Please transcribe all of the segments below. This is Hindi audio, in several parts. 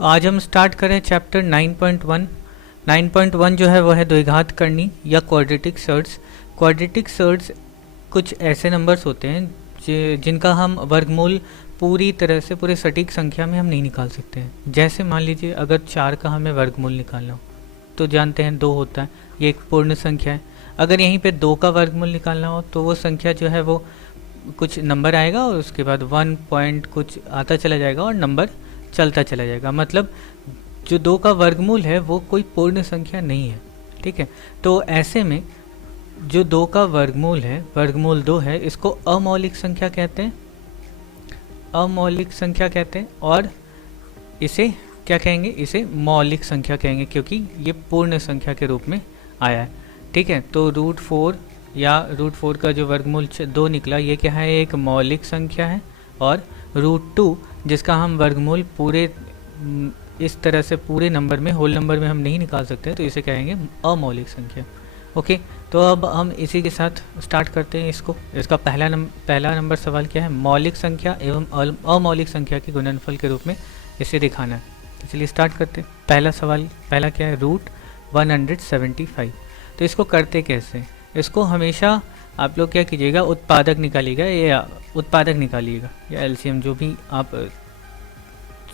आज हम स्टार्ट करें चैप्टर 9.1। 9.1 जो है वो है द्विघात करनी या क्वाड्रेटिक सर्ड्स। क्वाड्रेटिक सर्ड्स कुछ ऐसे नंबर्स होते हैं जिनका हम वर्गमूल पूरी तरह से पूरे सटीक संख्या में हम नहीं निकाल सकते हैं। जैसे मान लीजिए अगर 4 का हमें वर्गमूल निकालना हो तो जानते हैं 2 होता है, ये एक पूर्ण संख्या है। अगर यहीं पे 2 का वर्गमूल निकालना हो तो वो संख्या जो है वो कुछ नंबर आएगा और उसके बाद 1 पॉइंट कुछ आता चला जाएगा और नंबर चलता चला जाएगा। मतलब जो 2 का वर्गमूल है वो कोई पूर्ण संख्या नहीं है। ठीक है, तो ऐसे में जो 2 का वर्गमूल है, वर्गमूल 2 है, इसको अमौलिक संख्या कहते हैं, अमौलिक संख्या कहते हैं। और इसे क्या कहेंगे? इसे मौलिक संख्या कहेंगे क्योंकि ये पूर्ण संख्या के रूप में आया है। ठीक है, तो √4 या √4 का जो वर्गमूल 2 निकला, ये क्या है? एक मौलिक संख्या है। और √2 जिसका हम वर्गमूल पूरे इस तरह से पूरे नंबर में, होल नंबर में हम नहीं निकाल सकते, तो इसे कहेंगे अमौलिक संख्या। ओके, तो अब हम इसी के साथ स्टार्ट करते हैं इसको। इसका पहला नंबर सवाल क्या है? मौलिक संख्या एवं अमौलिक संख्या के गुणनफल के रूप में इसे दिखाना है। तो चलिए स्टार्ट करते हैं। पहला सवाल, पहला क्या है? √175। तो इसको करते कैसे? इसको हमेशा आप लोग क्या कीजिएगा, उत्पादक निकालिएगा या उत्पादक निकालिएगा या एलसीएम, जो भी आप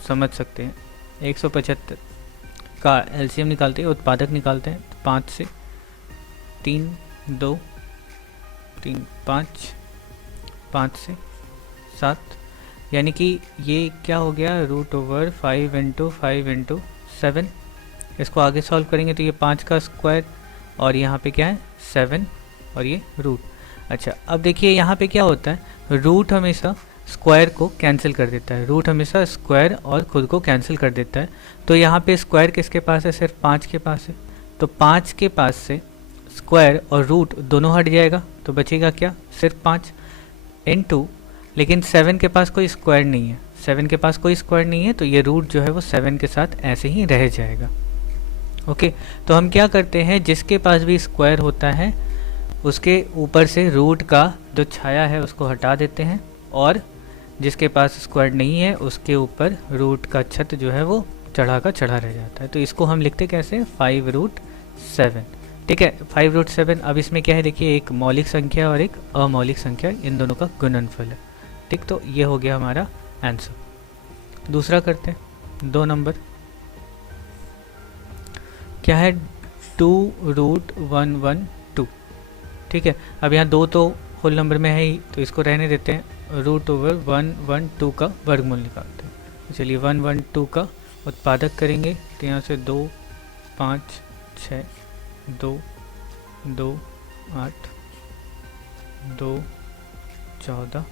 समझ सकते हैं। 175 का एलसीएम निकालते हैं, उत्पादक निकालते हैं। 5 से 3 2 3 5, 5 से 7, यानी कि ये क्या हो गया? √5 × 5 × 7। इसको आगे सॉल्व करेंगे तो ये 5 का स्क्वायर और यहाँ पे क्या है? 7 और ये रूट। अच्छा, अब देखिए यहाँ पे क्या होता है, रूट हमेशा स्क्वायर को कैंसिल कर देता है। रूट हमेशा स्क्वायर और खुद को कैंसिल कर देता है। तो यहाँ पे स्क्वायर किसके पास है? सिर्फ 5 के पास है। तो 5 के पास से स्क्वायर और रूट दोनों हट जाएगा, तो बचेगा क्या? सिर्फ 5 × लेकिन 7 के पास कोई स्क्वायर नहीं है, 7 के पास कोई स्क्वायर नहीं है, तो ये रूट जो है वो 7 के साथ ऐसे ही रह जाएगा। ओके, तो हम क्या करते हैं, जिसके पास भी स्क्वायर होता है उसके ऊपर से रूट का जो छाया है उसको हटा देते हैं, और जिसके पास स्क्वायर नहीं है उसके ऊपर रूट का छत जो है वो चढ़ा रह जाता है। तो इसको हम लिखते कैसे? 5√7। ठीक है, 5√7। अब इसमें क्या है देखिए, एक मौलिक संख्या और एक अमौलिक संख्या, इन दोनों का गुणनफल है। ठीक, तो ये हो गया हमारा आंसर। दूसरा करते हैं, 2 नंबर क्या है? 2√112। ठीक है, अब यहाँ 2 तो होल नंबर में है ही, तो इसको रहने देते हैं। √112 का वर्गमूल निकालते हैं। तो चलिए 112 का उत्पादक करेंगे, तो यहाँ से 2 5 6 2 2 8 2 14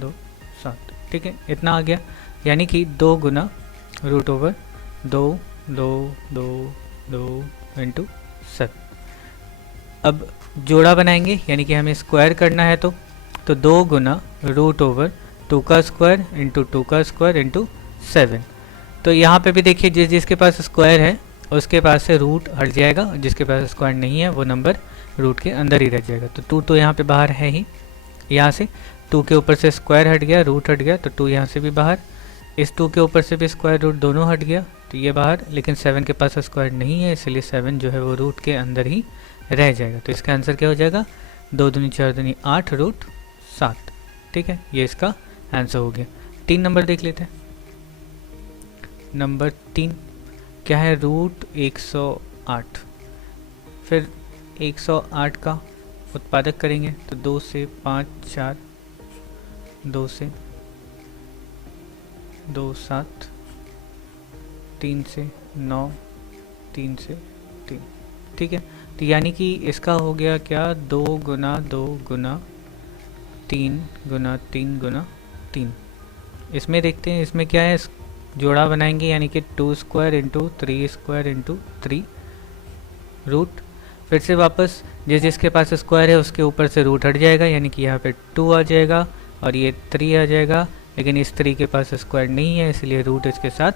2 7। ठीक है, इतना आ गया, यानी कि 2 गुना √2 2 2 2 2 × 7। अब जोड़ा बनाएंगे, यानी कि हमें स्क्वायर करना है, तो 2 गुना √2 का स्क्वायर × 2 का स्क्वायर × 7। तो यहाँ पे भी देखिए, जिसके पास स्क्वायर है उसके पास से रूट हट जाएगा, जिसके पास स्क्वायर नहीं है वो नंबर रूट के अंदर ही रह जाएगा। तो 2 तो यहाँ पे बाहर है ही, यहाँ से 2 के ऊपर से स्क्वायर हट गया, रूट हट गया, तो 2 यहाँ से भी बाहर। इस 2 के ऊपर से भी स्क्वायर रूट दोनों हट गया, तो ये बाहर। लेकिन 7 के पास स्क्वायर नहीं है, इसलिए 7 जो है वो रूट के अंदर ही रह जाएगा। तो इसका आंसर क्या हो जाएगा? 2 दूनी 4 दूनी 8 √7। ठीक है, ये इसका आंसर हो गया। 3 नंबर देख लेते हैं। नंबर 3 क्या है? √108। फिर 108 का उत्पादक करेंगे, तो 2 से 5 4, 2 से 2 7, 3 से 9, 3 से 3। ठीक है, तो यानी कि इसका हो गया क्या? 2 गुना 2 गुना 3 गुना 3 गुना 3। इसमें देखते हैं, इसमें क्या है? जोड़ा बनाएंगे, यानी कि 2 स्क्वायर × 3 स्क्वायर × 3 रूट। फिर से वापस जिसके पास स्क्वायर है उसके ऊपर से रूट हट जाएगा, यानी कि यहाँ पे 2 आ जाएगा और ये 3 आ जाएगा। लेकिन इस 3 के पास स्क्वायर नहीं है, इसलिए रूट इसके साथ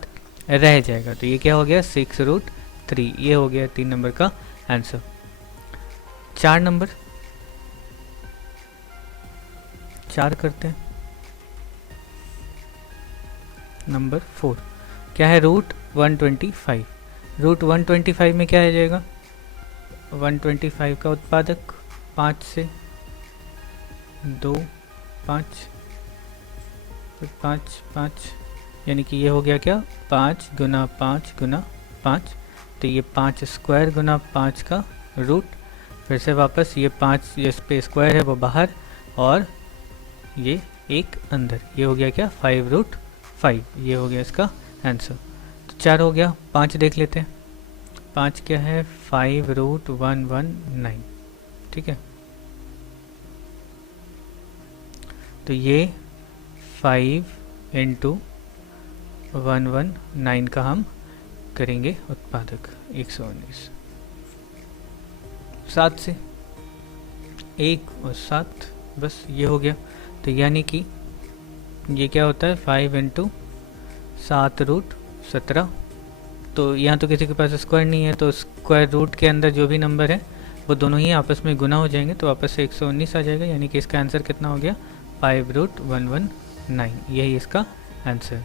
रह जाएगा। तो ये क्या हो गया? 6√3। ये हो गया 3 नंबर का आंसर। 4 नंबर 4 करते हैं। नंबर 4 क्या है, रूट 125। रूट 125 में क्या आ जाएगा, 125 का उत्पादक 5 से 2 5, फिर 5 5, यानी कि ये हो गया क्या, 5 गुना 5 गुना 5, तो ये 5 स्क्वायर गुना 5 का रूट, फिर से वापस ये 5 जिस पे स्क्वायर है वो बाहर और ये एक अंदर, ये हो गया क्या, 5√5, ये हो गया इसका आंसर। तो 4 हो गया, 5 देख लेते हैं। 5 क्या है, 5√119, ठीक है। तो ये 5 × 119 का हम करेंगे उत्पादक 119, 7 से 1 और 7, बस ये हो गया। तो यानी कि ये क्या होता है, 5 × 7√17। तो यहाँ तो किसी के पास स्क्वायर नहीं है, तो स्क्वायर रूट के अंदर जो भी नंबर है वो दोनों ही आपस में गुना हो जाएंगे, तो वापस से 119 आ जाएगा, यानी कि इसका आंसर कितना हो गया, 5√119, यही इसका आंसर है।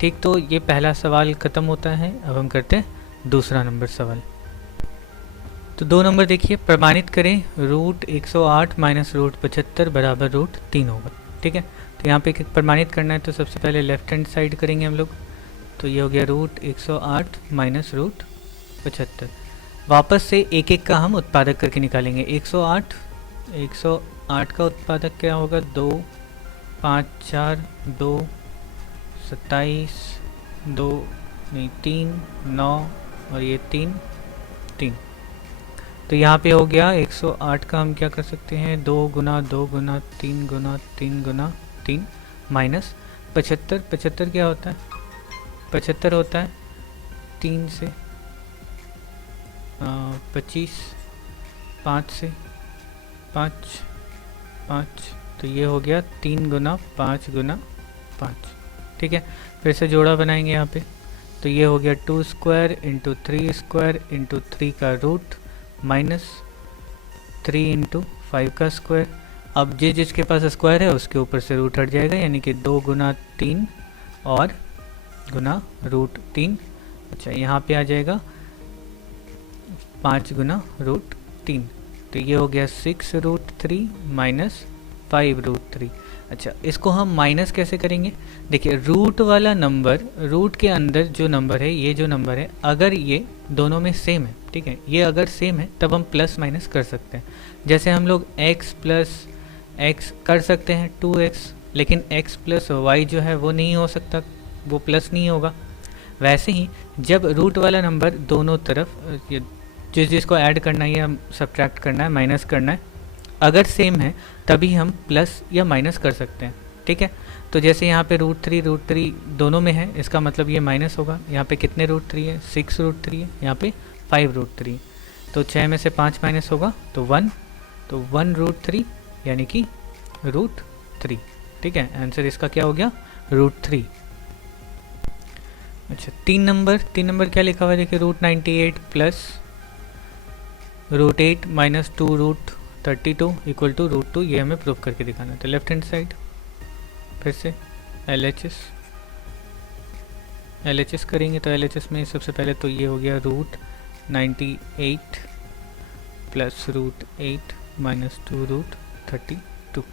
ठीक, तो ये पहला सवाल ख़त्म होता है। अब हम करते हैं दूसरा नंबर सवाल। तो 2 नंबर देखिए, प्रमाणित करें रूट 108 माइनस रूट 75 बराबर रूट 3 होगा, ठीक है। तो यहाँ पे प्रमाणित करना है, तो सबसे पहले लेफ्ट हैंड साइड करेंगे हम लोग, तो ये हो गया रूट 108 माइनस रूट 75। वापस से एक एक का हम उत्पादक करके निकालेंगे। 108 का उत्पादक क्या होगा, 2 5 4 2 27 2 नहीं 3 9 और ये 3 3। तो यहाँ पे हो गया 108 का हम क्या कर सकते हैं, 2 गुना 2 गुना 3 गुना 3 गुना 3 माइनस 75। 75 क्या होता है, 75 होता है 3 से 25, 5 से 5 5, तो ये हो गया 3 गुना 5 गुना 5, ठीक है। फिर से जोड़ा बनाएंगे यहाँ पे, तो ये हो गया 2 स्क्वायर इंटू 3 स्क्वायर इंटू 3 का रूट माइनस 3 × 5 का स्क्वायर। अब जिसके पास स्क्वायर है उसके ऊपर से रूट हट जाएगा, यानी कि 2 गुना 3 और गुना रूट 3। अच्छा, यहाँ पे आ जाएगा 5 गुना रूट 3, तो ये हो गया 6√3 माइनस 5√3। अच्छा, इसको हम माइनस कैसे करेंगे, देखिए रूट वाला नंबर, रूट के अंदर जो नंबर है, ये जो नंबर है, अगर ये दोनों में सेम है, ठीक है, ये अगर सेम है तब हम प्लस माइनस कर सकते हैं। जैसे हम लोग x प्लस x कर सकते हैं 2x, लेकिन x प्लस y जो है वो नहीं हो सकता, वो प्लस नहीं होगा। वैसे ही जब रूट वाला नंबर दोनों तरफ जिसको ऐड करना है या सब्ट्रैक्ट करना है, माइनस करना है, अगर सेम है तभी हम प्लस या माइनस कर सकते हैं, ठीक है। तो जैसे यहाँ पे √3 दोनों में है, इसका मतलब ये माइनस होगा। यहाँ पे कितने √3 है, 6√3 है, यहाँ पे 5√3, तो 6 में से 5 माइनस होगा तो 1, तो 1√3 यानी कि √3, ठीक है। आंसर इसका क्या हो गया, √3। अच्छा, 3 नंबर क्या लिखा हुआ है, देखिए √98 प्लस √8 माइनस 2√32 इक्वल टू √2, ये हमें प्रूफ करके दिखाना है। तो लेफ्ट हैंड साइड फिर से LHS करेंगे, तो LHS में सबसे पहले तो ये हो गया √98 प्लस √8 माइनस 2√32।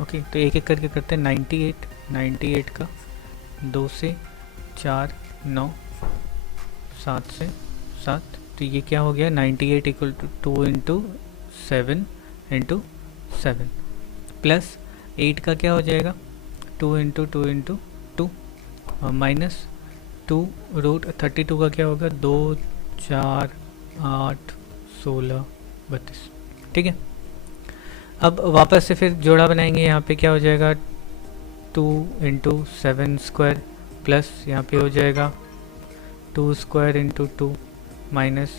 ओके, तो एक एक करके करते हैं। 98 का 2 से 4 9 7 से 7, तो ये क्या हो गया, 98 इक्वल टू 2 × 7 × 7 प्लस 8 का क्या हो जाएगा, 2 × 2 × 2 और माइनस 2√32 का क्या होगा, 2 4 8 16 32, ठीक है। अब वापस से फिर जोड़ा बनाएंगे, यहाँ पे क्या हो जाएगा 2 × 7 स्क्वायर प्लस यहाँ पे हो जाएगा 2 स्क्वायर × 2 माइनस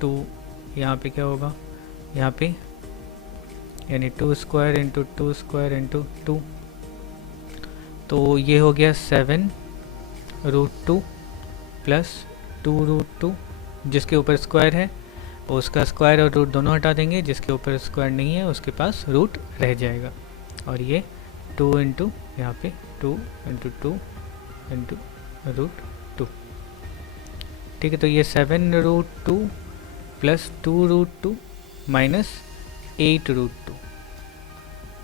2, यहाँ पे क्या होगा, यहाँ पे यानी 2 स्क्वायर × 2 स्क्वायर × 2, तो ये हो गया 7√2 प्लस 2√2, जिसके ऊपर स्क्वायर है उसका स्क्वायर और रूट दोनों हटा देंगे, जिसके ऊपर स्क्वायर नहीं है उसके पास रूट रह जाएगा, और ये 2 × यहाँ पे 2 × 2 × √2, 2। ठीक है, तो ये 7√2 प्लस 2√2 माइनस 8√2।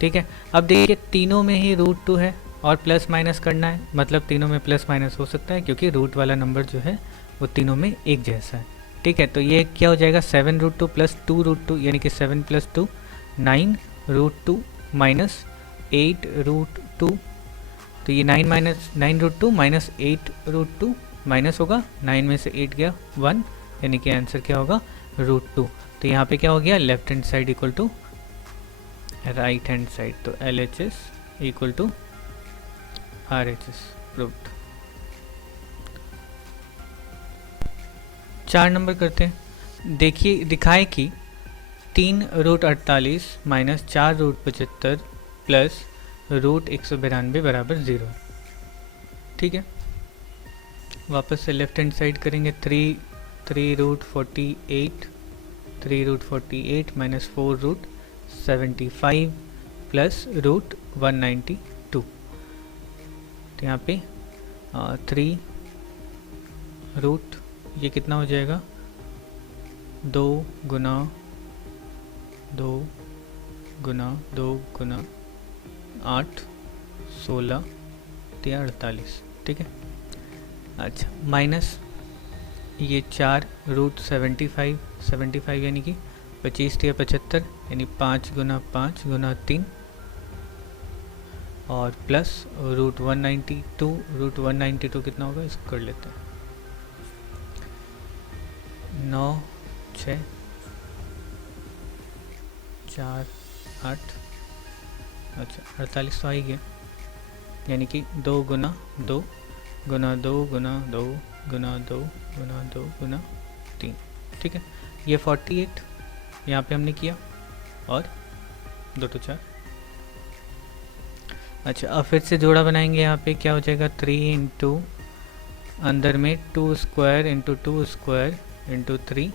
ठीक है, अब देखिए तीनों में ही √2 है और प्लस माइनस करना है, मतलब तीनों में प्लस माइनस हो सकता है क्योंकि रूट वाला नंबर जो है वो तीनों में एक जैसा है। ठीक है, तो ये क्या हो जाएगा 7√2 प्लस 2√2 यानी कि 7 + 2 9√2 माइनस 8√2। तो ये 9√2 माइनस 8√2 माइनस होगा 9 में से 8 गया 1, यानी कि आंसर क्या होगा √2। तो यहाँ पे क्या हो गया left hand side equal to right hand side, तो LHS equal to RHS proved. 4 number करते हैं। देखिए दिखाए कि 3√48 माइनस 4√75 प्लस √192 बराबर 0। ठीक है, वापस से लेफ्ट हैंड साइड करेंगे। 3√48 माइनस 4√75 प्लस √192। तो यहाँ पे 3 रूट ये कितना हो जाएगा 2 गुना 2 गुना 2 गुना 8 16 48। ठीक है, अच्छा माइनस ये 4√75 यानी कि 25 या 75 यानी 5 गुना 5 गुना 3 और प्लस √192 कितना होगा इसको कर लेते हैं 9 6 4 8 अच्छा 48 तो आ ही गया, यानी कि 2 गुना 2 गुना 2 गुना 2 गुना 2 गुना 2 गुना 3। ठीक है, ये 48 यहाँ पे हमने किया और 2 तो 4। अच्छा अब फिर से जोड़ा बनाएंगे। यहाँ पे क्या हो जाएगा 3 इंटू अंदर में 2 स्क्वायर इंटू 2 स्क्वायर इंटू 3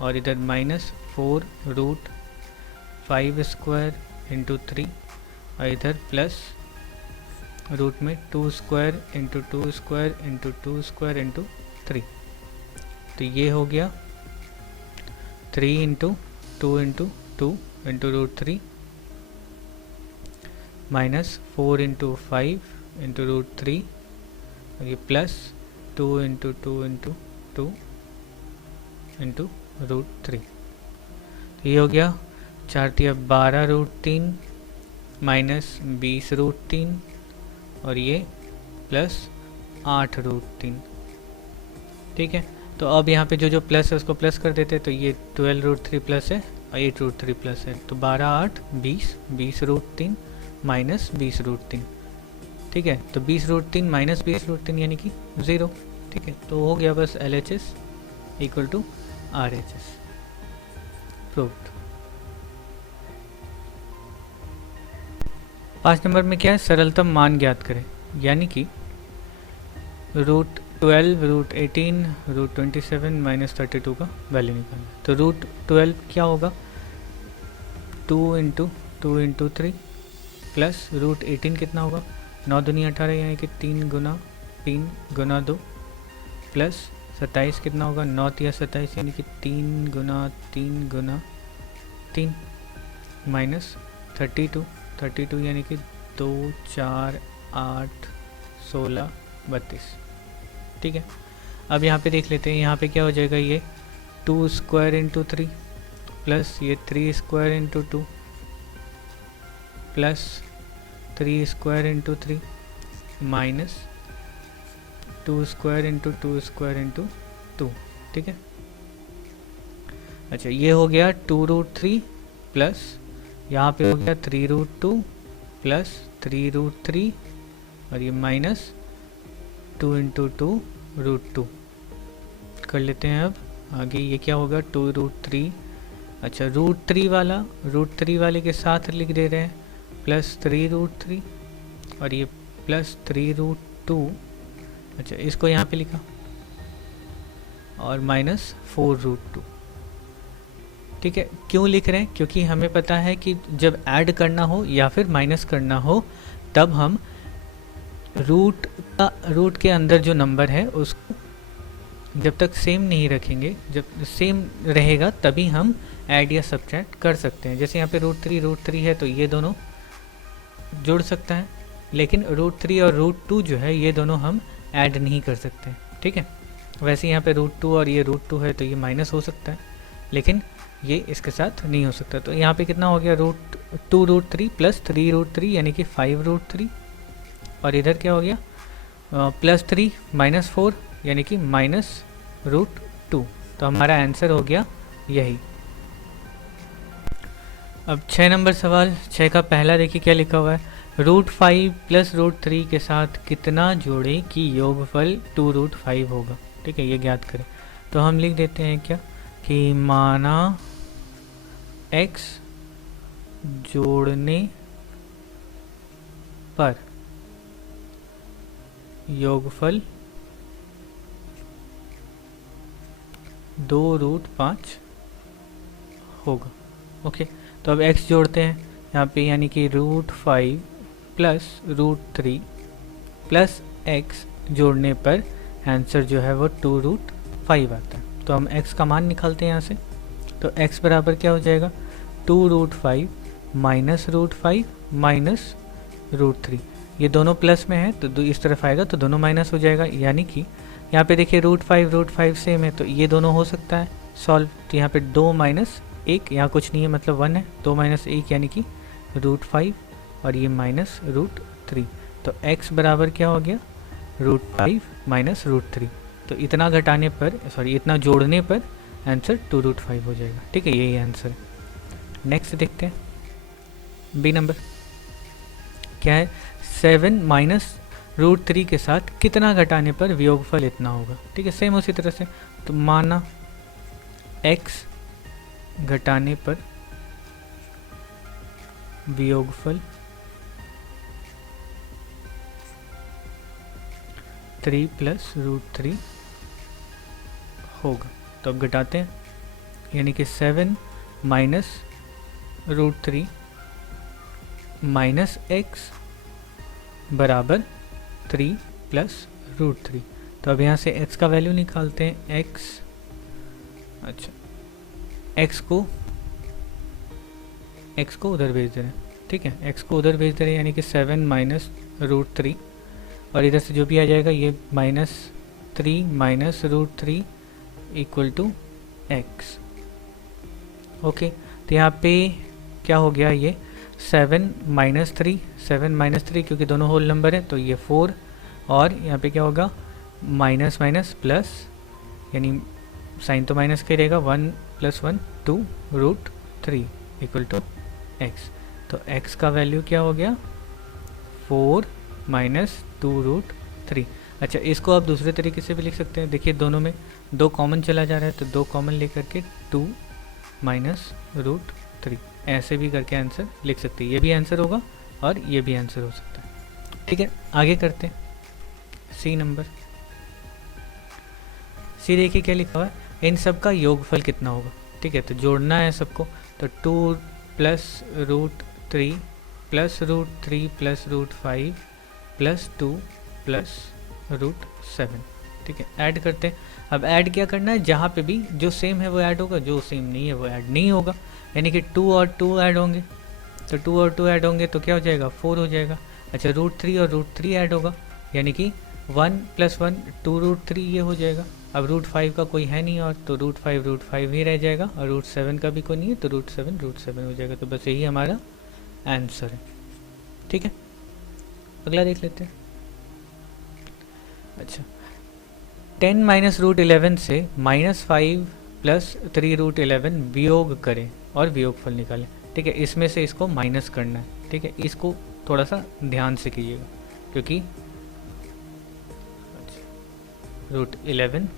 और इधर माइनस 4√5 स्क्वायर इंटू 3 और इधर प्लस रूट में 2 square into 2 square into 2 square into 3। तो ये हो गया 3 into 2 into 2 into √3 minus 4 into 5 into √3 और ये प्लस 2 इंटू 2 इंटू 2 इंटू √3। तो ये हो गया 4 × 12√3 माइनस 20√3 और ये प्लस 8√3। ठीक है, तो अब यहाँ पे जो प्लस है उसको प्लस कर देते, तो ये 12√3 प्लस है और 8√3 प्लस है, तो 12 8 20 20√3 माइनस 20√3। ठीक है, तो 20√3 माइनस 20√3 यानी कि 0। ठीक है, तो हो गया बस LHS equal to RHS proved. 5 number में क्या है सरलतम मान ज्ञात करें, यानी कि √12 √18 √27 माइनस 32 का वैल्यू निकालना। तो √12 क्या होगा 2 इंटू 2 इंटू 3 प्लस √18 कितना होगा 9 दूनी 18 यानी कि 3 गुना 2 प्लस 27 कितना होगा 9 × 27 यानी कि 3 गुना 3 माइनस 32 यानी कि 2 4 8 16 32। ठीक है, अब यहाँ पे देख लेते हैं। यहाँ पे क्या हो जाएगा ये 2 स्क्वायर इंटू 3 प्लस ये 3 square into 2 plus 3 square into 3 minus 2 square into 2 square into 2। ठीक है, अच्छा ये हो गया 2√3 प्लस यहाँ पे हो गया 3√2 प्लस 3√3 और ये माइनस 2 इंटू 2 √2 कर लेते हैं। अब आगे ये क्या होगा 2√3। अच्छा √3 वाले के साथ लिख दे रहे हैं प्लस 3√3 और ये प्लस 3√2। अच्छा इसको यहाँ पे लिखा और माइनस 4√2। ठीक है, क्यों लिख रहे हैं क्योंकि हमें पता है कि जब ऐड करना हो या फिर माइनस करना हो तब हम रूट के अंदर जो नंबर है उसको जब तक सेम नहीं रखेंगे, जब सेम रहेगा तभी हम ऐड या सब्ट्रैक्ट कर सकते हैं। जैसे यहाँ पे √3 है तो ये दोनों जुड़ सकता है, लेकिन √3 और √2 जो है ये दोनों हम ऐड नहीं कर सकते, ठीक है। वैसे यहाँ पे √2 और ये √2 है तो ये माइनस हो सकता है, लेकिन ये इसके साथ नहीं हो सकता। तो यहाँ पे कितना हो गया, √2√3 प्लस 3√3 यानी कि 5√3, और इधर क्या हो गया +3 -4 यानी कि -√2। तो हमारा आंसर हो गया यही। अब 6 नंबर सवाल, 6 का पहला देखिए क्या लिखा हुआ है, √5 प्लस √3 के साथ कितना जोड़ें कि योगफल 2√5 होगा, ठीक है, ये ज्ञात करें। तो हम लिख देते हैं क्या कि माना x जोड़ने पर योगफल 2√5 होगा। ओके, तो अब x जोड़ते हैं यहाँ पे, यानी कि √5 प्लस √3 प्लस x जोड़ने पर आंसर जो है वो 2√5 आता है। तो हम x का मान निकालते हैं यहाँ से। तो x बराबर क्या हो जाएगा, 2√5 माइनस √5 माइनस √3। ये दोनों प्लस में है तो इस तरफ आएगा तो दोनों माइनस हो जाएगा, यानी कि यहाँ पे देखिए √5 सेम है तो ये दोनों हो सकता है सॉल्व। तो यहाँ पे 2 माइनस 1, यहाँ कुछ नहीं है मतलब 1 है, 2 माइनस 1 यानी कि √5 और ये माइनस √3। तो x बराबर क्या हो गया, √5 माइनस √3। तो इतना घटाने पर, सॉरी इतना जोड़ने पर आंसर 2√5 हो जाएगा, ठीक है, यही आंसर है। नेक्स्ट देखते हैं बी नंबर क्या है, 7 माइनस √3 के साथ कितना घटाने पर वियोगफल इतना होगा, ठीक है, सेम उसी तरह से। तो माना x घटाने पर वियोगफल 3 प्लस √3 होगा। तो अब घटाते हैं, यानी कि 7 माइनस √3 माइनस x बराबर 3 प्लस √3। तो अब यहाँ से x का वैल्यू निकालते हैं, x, अच्छा x को उधर भेज दे रहे हैं, ठीक है, x को उधर भेज दे रहे हैं, यानी कि 7 माइनस √3 और इधर से जो भी आ जाएगा ये -3 minus √3 equal to x। Okay, तो यहाँ पे क्या हो गया, ये 7 माइनस 3 क्योंकि दोनों होल नंबर है तो ये 4, और यहाँ पे क्या होगा माइनस माइनस प्लस, यानी साइन तो माइनस का ही रहेगा, 1 + 1 2√3 इक्वल टू x। तो x का वैल्यू क्या हो गया, 4 माइनस 2√3। अच्छा, इसको आप दूसरे तरीके से भी लिख सकते हैं, देखिए दोनों में 2 कॉमन चला जा रहा है तो 2 कॉमन लेकर के 2 माइनस √3 ऐसे भी करके आंसर लिख सकते हैं। ये भी आंसर होगा और ये भी आंसर हो सकता है, ठीक है। आगे करते हैं सी नंबर। सी देखिए क्या लिखा हुआ है, इन सब का योगफल कितना होगा, ठीक है, तो जोड़ना है सबको। तो 2 plus √3 plus √3 plus √5 plus 2 plus √7, ठीक है, ऐड करते हैं। अब ऐड क्या करना है, जहाँ पे भी जो सेम है वो ऐड होगा, जो सेम नहीं है वो ऐड नहीं होगा, यानी कि 2 और 2 ऐड होंगे, तो 2 और 2 ऐड होंगे तो क्या हो जाएगा, 4 हो जाएगा। अच्छा, √3 और √3 ऐड होगा, यानी कि 1 + 1 2√3 ये हो जाएगा। अब √5 का कोई है नहीं और तो √5 ही रह जाएगा, और √7 का भी कोई नहीं है तो √7 हो जाएगा। तो बस यही हमारा आंसर है, ठीक है। अगला देख लेते हैं। अच्छा, 10 माइनस √11 से -5 प्लस 3√11 वियोग करें और वियोगफल निकालें, ठीक है। इसमें से इसको माइनस करना है, ठीक है, इसको थोड़ा सा ध्यान से कीजिएगा क्योंकि √11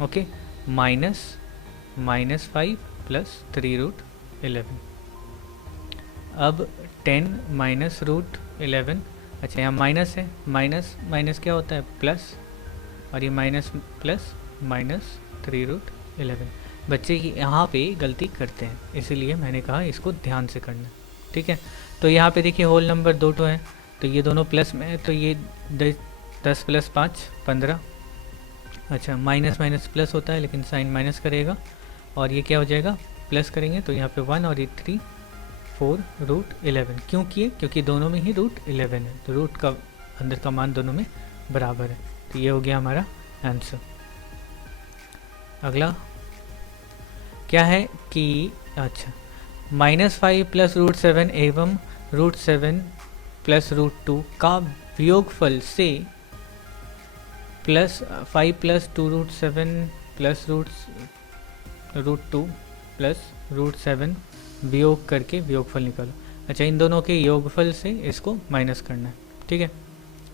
ओके -5 प्लस 3√11। अब 10 माइनस √11, अच्छा यहाँ माइनस है, माइनस माइनस क्या होता है प्लस, और ये माइनस प्लस माइनस 3√11। बच्चे यहाँ पे गलती करते हैं, इसीलिए मैंने कहा इसको ध्यान से करना, ठीक है। तो यहाँ पे देखिए होल नंबर 2 तो है तो ये दोनों प्लस में है, तो ये 10 + 5 15, अच्छा, माइनस माइनस प्लस होता है लेकिन साइन माइनस करेगा, और ये क्या हो जाएगा, प्लस करेंगे तो यहाँ पे 1 और ये 3 4 रूट 11 क्यों किए, क्योंकि दोनों में ही रूट 11 है, तो रूट का अंदर का मान दोनों में बराबर है। तो ये हो गया हमारा आंसर। अगला क्या है कि अच्छा, -5 प्लस रूट 7 एवं रूट 7 प्लस रूट 2 का वियोगफल से +5 plus 2 root 7 plus root 2 plus root 7 वियोग करके वियोगफल निकालो। अच्छा, इन दोनों के योगफल से इसको माइनस करना है, ठीक है।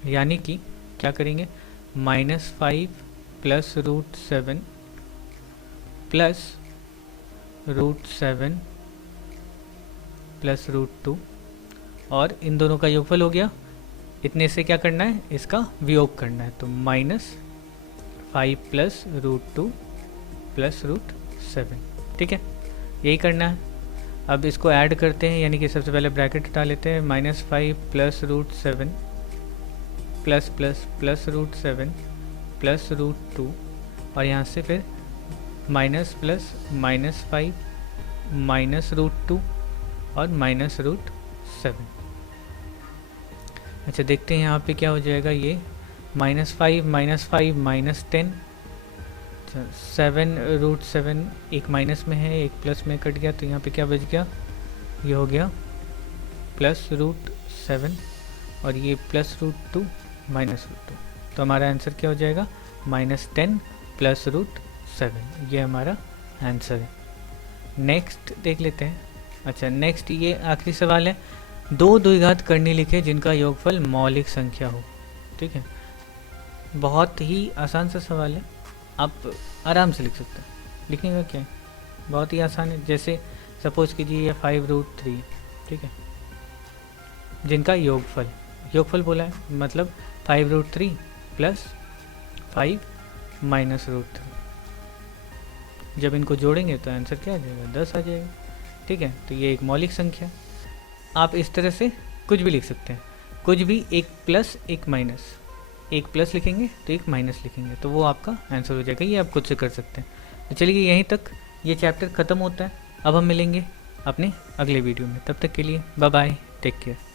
यानी कि क्या करेंगे, -5 plus root 7 plus root 7 plus root 2, और इन दोनों का योगफल हो गया, इतने से क्या करना है, इसका वियोग करना है। तो -5 प्लस रूट 2 प्लस रूट 7, ठीक है, यही करना है। अब इसको ऐड करते हैं, यानी कि सबसे पहले ब्रैकेट हटा लेते हैं, -5 plus root 7 plus plus plus root 7 plus root 2, और यहाँ से फिर माइनस प्लस -5 माइनस रूट 2 और माइनस रूट 7। अच्छा, देखते हैं यहाँ पे क्या हो जाएगा, ये -5 माइनस 10, 7 रूट 7 एक माइनस में है एक प्लस में कट गया, तो यहाँ पे क्या बच गया, ये हो गया प्लस रूट 7, और ये प्लस रूट 2 माइनस रूट 2, तो हमारा आंसर क्या हो जाएगा, -10 प्लस रूट 7, ये हमारा आंसर है। नेक्स्ट देख लेते हैं। अच्छा, नेक्स्ट ये आखिरी सवाल है, दो द्विघात करनी लिखे जिनका योगफल मौलिक संख्या हो, ठीक है। बहुत ही आसान सा सवाल है, आप आराम से लिख सकते हैं। लिखने का क्या है, बहुत ही आसान है। जैसे सपोज कीजिए ये 5 रूट 3, ठीक है, जिनका योगफल बोला है, मतलब 5 रूट 3 प्लस 5 माइनस रूट 3, जब इनको जोड़ेंगे तो आंसर क्या आ जाएगा, 10 आ जाएगा, ठीक है। तो ये एक मौलिक संख्या, आप इस तरह से कुछ भी लिख सकते हैं, कुछ भी, एक प्लस एक माइनस, एक प्लस लिखेंगे तो एक माइनस लिखेंगे, तो वो आपका आंसर हो जाएगा। ये आप खुद से कर सकते हैं। तो चलिए यहीं तक ये चैप्टर ख़त्म होता है। अब हम मिलेंगे अपने अगले वीडियो में, तब तक के लिए बाय बाय, टेक केयर।